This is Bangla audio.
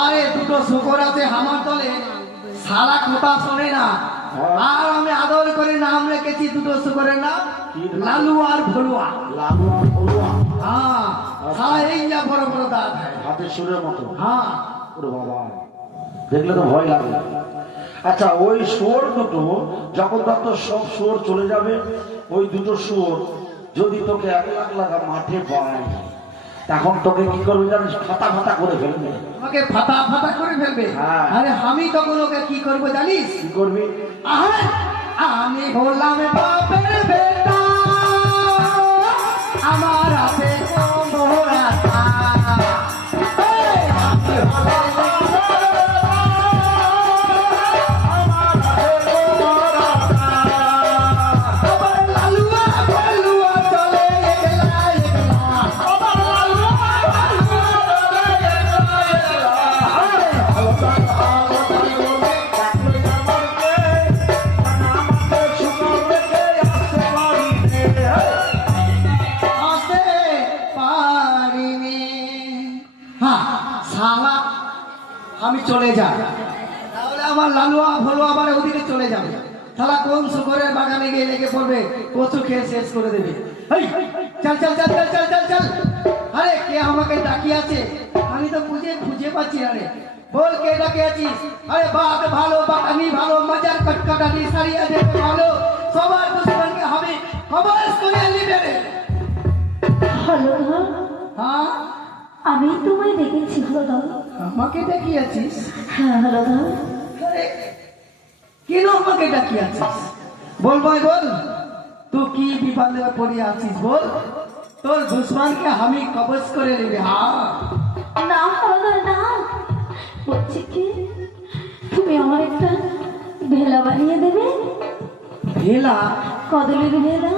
আরে দুটো শুকর আছে আমার দলে, সারা কথা শোনে না। আর আমি আদর করে নাম রেখেছি দুটো শুকরের নাম লালু আর ভলুয়া। লালু আর ভলুয়া। হ্যাঁ, সারা এই যা বড় বড় দাঁত, হাতের সুরের মতো। হ্যাঁ। ওরে বাবা, দেখলে তো ভয় লাগে। আচ্ছা, ওই শুয়োর দুটো যখন তো সব শুয়োর চলে যাবে, ওই দুটো শুয়োর যদি তোকে 1 লাখ লাগা মাঠে পায়, তখন তোকে কি করবে জানিস? ফাটা ফাটা করে ফেলবে। আমাকে ফাটা ফাটা করে ফেলবে? হ্যাঁ। আরে আমি তখন ওকে কি করবো জানিস? কি করবি? আরে আমি বললাম বাপের বেটা, আমার হাতে কোমরাটা। এই, আমি বললাম আমি চলে যাই, তাহলে আমার লালুয়া ভলুয়া আবার ওদিকে চলে যাবে। তাহলে কোন শুকরের বাগানে গিয়ে লেগে পড়বে, কচু খেয়ে শেষ করে দেবে। এই, চল চল চল চল চল চল চল। আরে কে আমাকে ডাকিয়ে আছে? আমি তো খুঁজে পাচ্ছি না রে। বল কে ডাকে আছিস? আরে বাঘ ভালো, বাগানি ভালো, মজার কটকটানি সারিয়া দেবে ভালো, সবার দুশ্মনকে হবে খবর করে নিবে রে। হ্যালো, হ্যাঁ, আমি তোমায় দেখেছি। হলো, আমাকে ডাকিয়েছিস? হ্যাঁ হলো। কেন আমাকে ডাকিয়েছিস? বল ভাই বল, তুই কি বিপদে পড়ে আছিস? বল, তোর দুশ্মনকে আমি কবজ করে নেবে। না হলো না, বলছি কি তুমি আমার একটা ভেলা বানিয়ে দেবে? ভেলা? কদলের ভেলা।